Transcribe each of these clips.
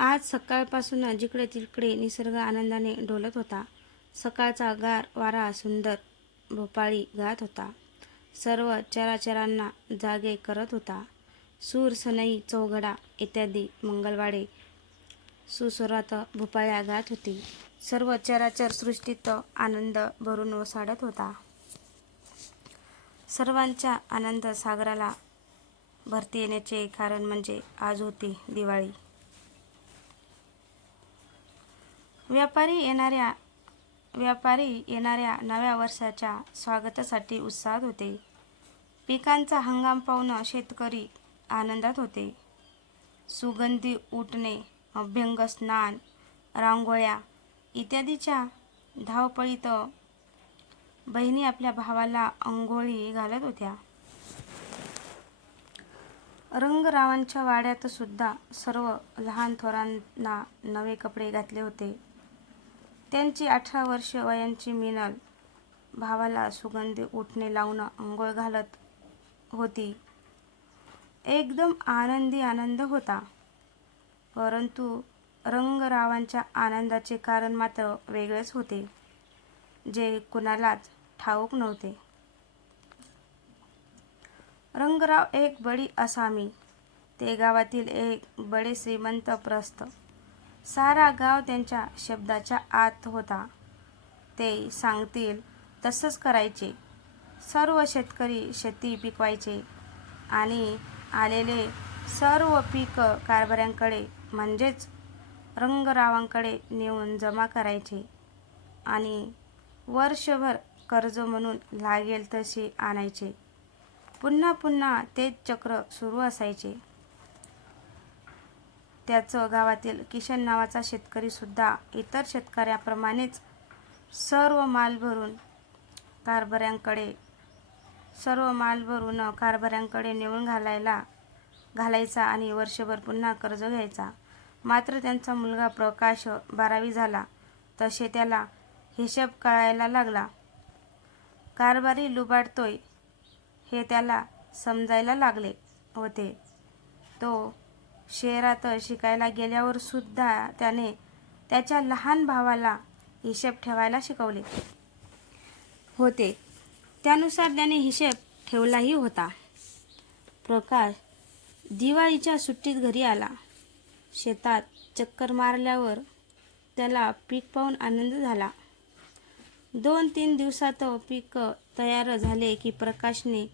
आज सकाळपासून जिकडे तिकडे निसर्ग आनंदाने डोलत होता. सकाळचा गार वारा सुंदर भोपाळी गात होता. सर्व चराचरांना जागे करत होता. सूर सनई चौघडा इत्यादी मंगलवाडे सुस्वरात भोपाळ्या गात होती. सर्व चराचर सृष्टीत आनंद भरून ओसाडत होता. सर्वांच्या आनंद सागराला भरती येण्याचे कारण म्हणजे आज होती दिवाळी. व्यापारी येणाऱ्या व्यापारी येणाऱ्या नव्या वर्षाच्या स्वागतासाठी उत्साहात होते. पिकांचा हंगाम पाहून शेतकरी आनंदात होते. सुगंधी उठणे अभ्यंग स्नान रांगोळ्या इत्यादीच्या धावपळीत बहिणी आपल्या भावाला अंघोळी घालत होत्या. रंगरावांच्या वाड्यात सुद्धा सर्व लहान थोरांना नवे कपडे घातले होते. त्यांची अठरा वर्ष वयांची मिनल भावाला सुगंधी उठणे लावून अंघोळ घालत होती. एकदम आनंदी आनंद होता. परंतु रंगरावांच्या आनंदाचे कारण मात्र वेगळेच होते जे कुणालाच ठाऊक नव्हते. रंगराव एक बडी असामी. ते गावातील एक बडे श्रीमंत प्रस्थ सारा गाव त्यांच्या शब्दाच्या आत होता. ते सांगतील तसंच करायचे. सर्व शेतकरी शेती पिकवायचे आणि आलेले सर्व पीक कारभाऱ्यांकडे म्हणजेच रंगरावांकडे नेऊन जमा करायचे आणि वर्षभर कर्ज म्हणून लागेल तसे आणायचे. पुन्हा पुन्हा तेच चक्र सुरू असायचे. त्याचं गावातील किशन नावाचा शेतकरीसुद्धा इतर शेतकऱ्याप्रमाणेच सर्व माल भरून कारभाऱ्यांकडे सर्व माल भरून कारभाऱ्यांकडे नेऊन घालायला घालायचा आणि वर्षभर पुन्हा कर्ज घ्यायचा. मात्र त्यांचा मुलगा प्रकाश बारावी झाला तसे त्याला हिशेब कळायला लागला. कारभारी लुबाडतोय हे त्याला समजायला लागले होते. तो शहरात शिकायला गेल्यावर सुद्धा त्याने त्याच्या लहान भावाला हिशेब ठेवायला शिकवले होते. त्यानुसार त्याने हिशेब ठेवलाही होता. प्रकाश दिवाळीच्या सुट्टीत घरी आला. शेतात चक्कर मारल्यावर त्याला पीक पाहून आनंद झाला. दोन तीन दिवसात पीक तयार झाले की प्रकाशने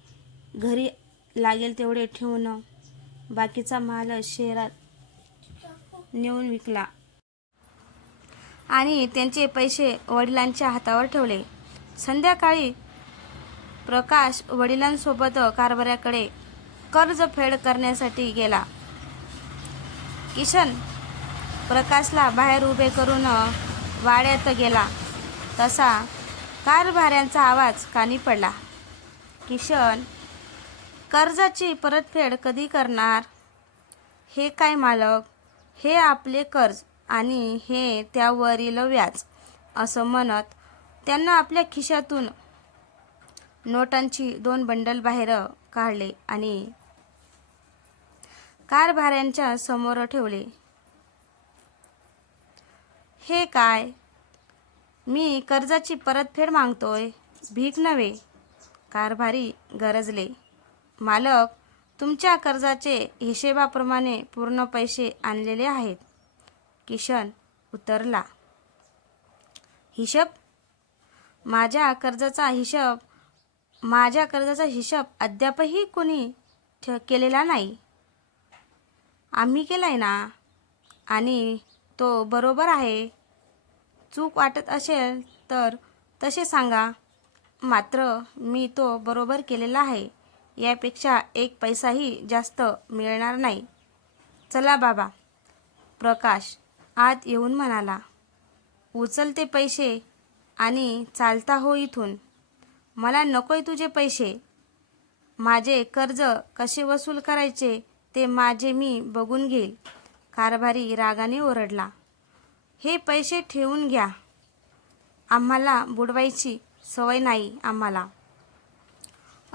घरी लागेल तेवढे ठेवणं बाकीचा माल शहरात नेऊन विकला. आणि त्यांचे पैसे वडिलांच्या हातावर ठेवले. संध्याकाळी प्रकाश वडिलांसोबत कारभाऱ्याकडे कर्जफेड करण्यासाठी गेला. किशन प्रकाशला बाहेर उभे करून वाड्यात गेला. तसा कारभाऱ्यांचा आवाज कानी पडला. किशन कर्जाची परतफेड कधी करणार? हे काय मालक? हे आपले कर्ज आणि हे त्यावरील व्याज असं म्हणत त्यांना आपल्या खिशातून नोटांची दोन बंडल बाहेर काढले आणि कारभाऱ्यांच्या समोर ठेवले. हे काय? मी कर्जाची परतफेड मागतोय भीक नव्हे. कारभारी गरजले. मालक तुमच्या कर्जाचे हिशेबाप्रमाणे पूर्ण पैसे आणलेले आहेत. किशन उतरला. हिशेब? माझ्या कर्जाचा हिशेब माझ्या कर्जाचा हिशेब अद्यापही कोणी ठ केलेला नाही. आम्ही केला आहे ना? आणि तो बरोबर आहे. चूक वाटत असेल तर तसे सांगा. मात्र मी तो बरोबर केलेला आहे. यापेक्षा एक पैसाही जास्त मिळणार नाही. चला बाबा. प्रकाश आत येऊन म्हणाला उचलते पैसे आणि चालता हो इथून. मला नकोय तुझे पैसे. माझे कर्ज कसे वसूल करायचे ते माझे मी बघून घेईल. कारभारी रागाने ओरडला हे पैसे ठेवून घ्या. आम्हाला बुडवायची सवय नाही आम्हाला.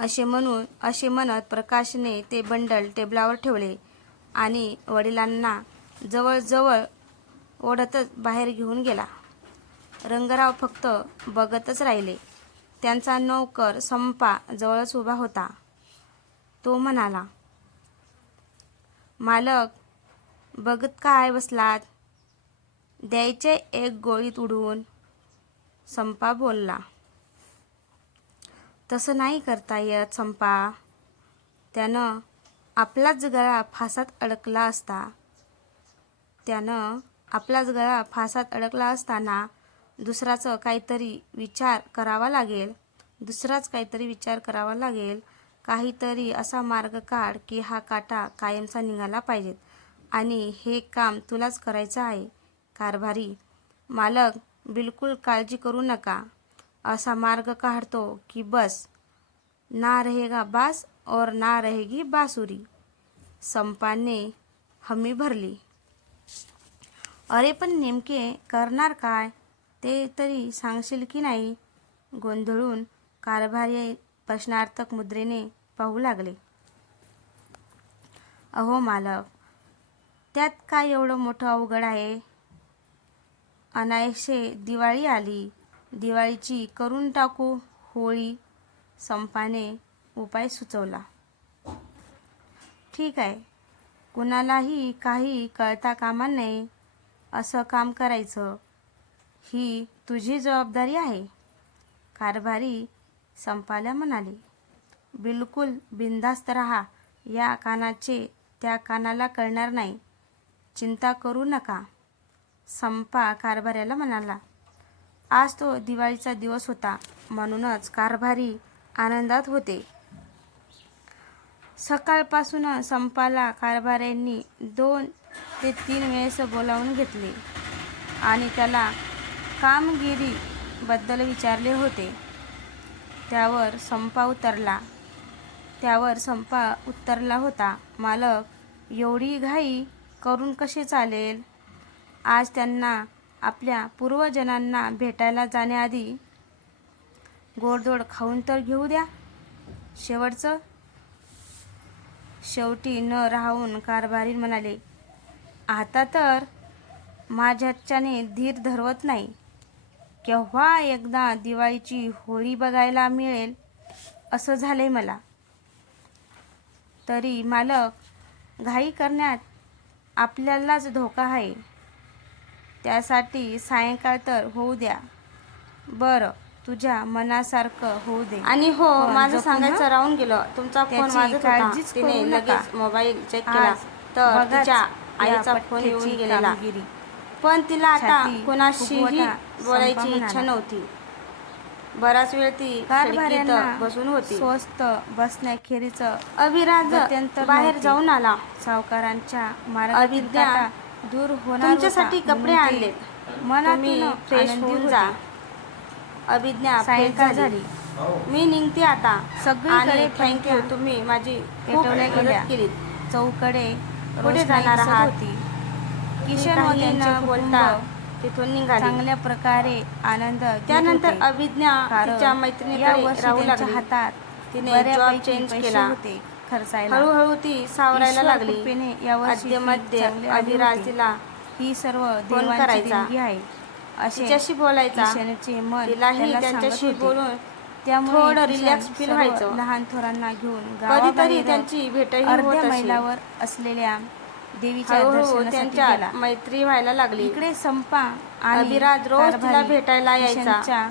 असे म्हणून असे म्हणत प्रकाशने ते बंडल टेबलावर ठेवले आणि वडिलांना जवळजवळ ओढतच बाहेर घेऊन गेला. रंगराव फक्त बघतच राहिले. त्यांचा नौकर संपा जवळच उभा होता. तो म्हणाला मालक बघत काय बसलात? द्यायचे एक गोळीत उडवून. संपा बोलला तसं नाही करता येत संपा त्यानं आपलाच गळा फासात अडकला असता. त्यानं आपलाच गळा फासात अडकला असताना दुसराचं काहीतरी विचार करावा लागेल. दुसराच काहीतरी विचार करावा लागेल. काहीतरी असा मार्ग काढ की हा काटा कायमचा निघाला पाहिजेत. आणि हे काम तुलाच करायचं आहे. कारभारी. मालक बिलकुल काळजी करू नका. असा मार्ग काढतो की बस. ना रहेगा बास और ना रहेगी बासुरी. संपाने हमी भरली. अरे पण नेमके करणार काय? ते तरी सांगशील की नाही? गोंधळून कारभारी प्रश्नार्थक मुद्रेने पाहू लागले. अहो मालक त्यात काय एवढं मोठं अवघड आहे? अनायसे दिवाळी आली. दिवाळीची करून टाकू होळी संपाने उपाय सुचवला. ठीक आहे. कुणालाही काही कळता कामा नये असं काम करायचं. ही तुझी जबाबदारी आहे कारभारी संपाला म्हणाले. बिलकुल बिनधास्त राहा या कानाचे त्या कानाला कळणार नाही. चिंता करू नका संपा कारभाऱ्याला म्हणाला. आज तो दिवाळीचा दिवस होता म्हणूनच कारभारी आनंदात होते. सकाळपासून संपाला कारभाऱ्यांनी दोन ते तीन वेळेस बोलावून घेतले आणि त्याला कामगिरीबद्दल विचारले होते. त्यावर संपा उतरला. त्यावर संपा उतरला होता. मालक एवढी घाई करून कसे चालेल? आज त्यांना आपल्या पूर्वजनांना भेटायला जाण्याआधी गोडधोड खाऊन तर घेऊ द्या. शेवटचं शेवटी न राहून कारभारी म्हणाले आता तर माझ्याच्याने धीर धरवत नाही. केव्हा एकदा दिवाळीची होळी बघायला मिळेल असं झालंय मला. तरी मालक घाई करण्यात आपल्यालाच धोका आहे. त्यासाठी सायंकाळ तर होऊ द्या बरं तुझ्या मनासारखं होऊ दे आणि हो माझं सांगायचं. राहून गेलं तुमचा फोन काळजीच तिने. लगेच मोबाईल चेक केला तर तिच्या आईचा फोन येऊन गेलेला. पण तिला आता कोणाशीही बोलायची इच्छा. नव्हती बराच वेळ ती बसून होती स्वस्त बसण्याखेरीज अभिराज बाहेर. जाऊन आला सावकारांच्या काटा दूर होणार तुमच्यासाठी कपडे आणलेत. मनातून फ्रेश होऊन. जा अभिज्ञा सायंकाळ. झाली मी निघते आता. सगळीकडे थँक्यू तुम्ही माझी पेटवल्या केली चौकडे कुठे रोषणाई जाणार आहात? होती. किशन किशन व काही त्यांचे न कुटुंब बोलता तिथून निघाली. चांगल्या प्रकारे आनंद त्यानंतर. अभिज्ञा तिच्या मैत्रिणीकडे राहू लागली. हातात तिने जॉब चेंज केला. होते. खर्चायला हळूहळू ती सावरायला लागली यावर्षी ही सर्व देवांची करायचा. आहे तिच्याशी बोलायचा मन तिलाही त्यांच्याशी. बोलून त्यामुळे थोडं रिलॅक्स फील व्हायचं. लहान थोरांना घेऊन कधीतरी त्यांची भेटही होत मैलावर असलेल्या देवीच्या त्यांच्या मैत्री व्हायला लागली इकडे संपा आणि अभिराज रोज तिला भेटायला यायचा.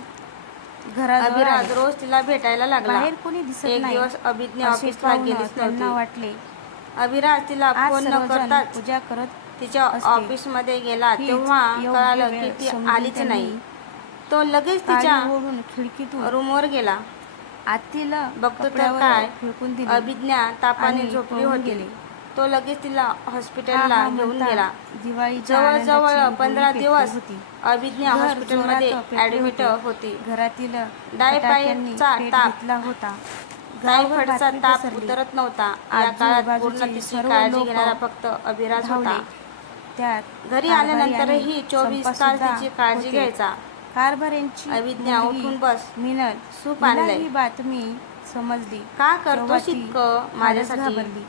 घराजवळ अभिराज. रोज तिला भेटायला लागला. बाहेर कोणी दिसत एक नाही. दिवस अभिज्ञा असे ऑफिसला पाहून गेलीच त्यांना नव्हती. वाटले अभिराज तिला आज फोन न सर्वजण करताच पूजा करत तिच्या असते. ऑफिसमध्ये गेला. हीच तेव्हा योग्य कळालं वेळ की ती समजून आलीच त्यांनी नाही. तो लगेच तिच्या ओढून खिडकीतून रूमवर गेला. आतील बघतो तर कपड्यावर काय? फेकून दिली अभिज्ञा तापाने आणि झोपली पळून होती. गेले. तो लगेच तिला हॉस्पिटलला घेऊन गेला दिवाळीच्या जवळजवळ पंधरा दिवस. अभिज्ञा हॉस्पिटलमध्ये ऍडमिट होते. घरातील पेट ताप. होता बातमी ताप. उतरत नव्हता या काळात पूर्ण तिची काळजी घेणारा फक्त अभिराज होता त्यात घरी कारभारी आल्यानंतरही चोवीस तास तिची काळजी. घ्यायचा कारभाऱ्यांची अभिज्ञा मुलगी उठून बस मिनल सूप तिला आणलंय. ही बातमी समजली का तेव्हा करतोस ती इतकं माझ्यासाठी घाबरली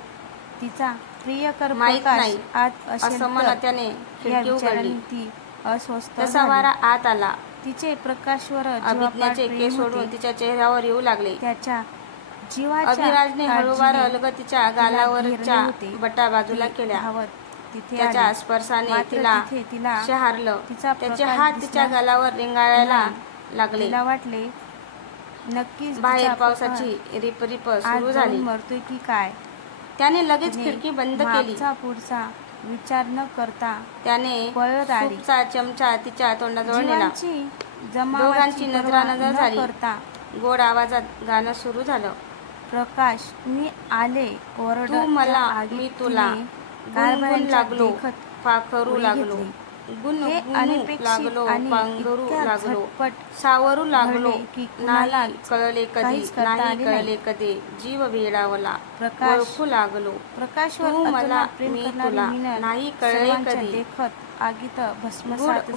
तिचा प्रिय कर माहीत नाही. असं म्हणत त्याने खिडकी उघडली ती अस्वस्थ तसा झाली. वारा आत आला तिचे प्रकाशवर जीवापाड अभिज्ञाचे प्रेम केस सोडून होते. तिच्या चेहऱ्यावर येऊ लागले त्याच्या जीवाच्या अभिराजने हळूवार काळजीने अलगतीच्या गालावरच्या होते. बटा बाजूला ती केल्या धावत तिथे त्याच्या आली. स्पर्शाने मात्र तिला तिथे तिला शहारलं तिचा त्याचे प्रकाश हात तिच्या दिसला गालावर रिंगाळायला लागले तिला वाटले नक्कीच बाहेर तिचा पावसाची रिप रिप प्रकाश आज सुरू जाऊन झाली मरतोय की काय त्याने लगेच खिडकी बंद केली मागचा पुढचा विचार न करता त्याने पळत आली. सूपचा चमचा तिच्या तोंडाजवळ नेला जीवांची दोघांची जमावाची नजरा पर्वा नजर न झाली. करता गोड आवाजात गाणं सुरू झालं प्रकाश मी आले ओरडत तू मला मी तुला गुणगुण लागलो उडी लागलो. गुण लागलो पांघरू लागलो सावरू लागलो की नाही कळले कधी नाही कळले कधी जीव वेडावला प्रकाश ओळखू लागलो प्रकाशवर तू मला, मी तुला नाही कळले कधी. देखत आगीत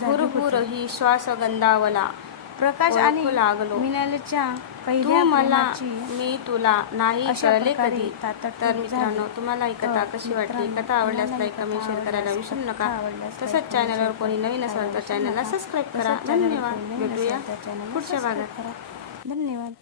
हुरहुर होती. ही श्वास गंधावला प्रकाश आणि लागलो. मिनलच्या तू पहिल्या मला मी तुला नाही कळले कधी तर मित्रांनो. तुम्हाला ही कथा कशी वाटली कथा आवडल्यास लाईक कमेंट शेअर करायला विसरू नका तसंच चॅनलवर कोणी नवीन असेल तर चॅनलला. सबस्क्राईब करा धन्यवाद भेटूया पुढच्या भागात करा. धन्यवाद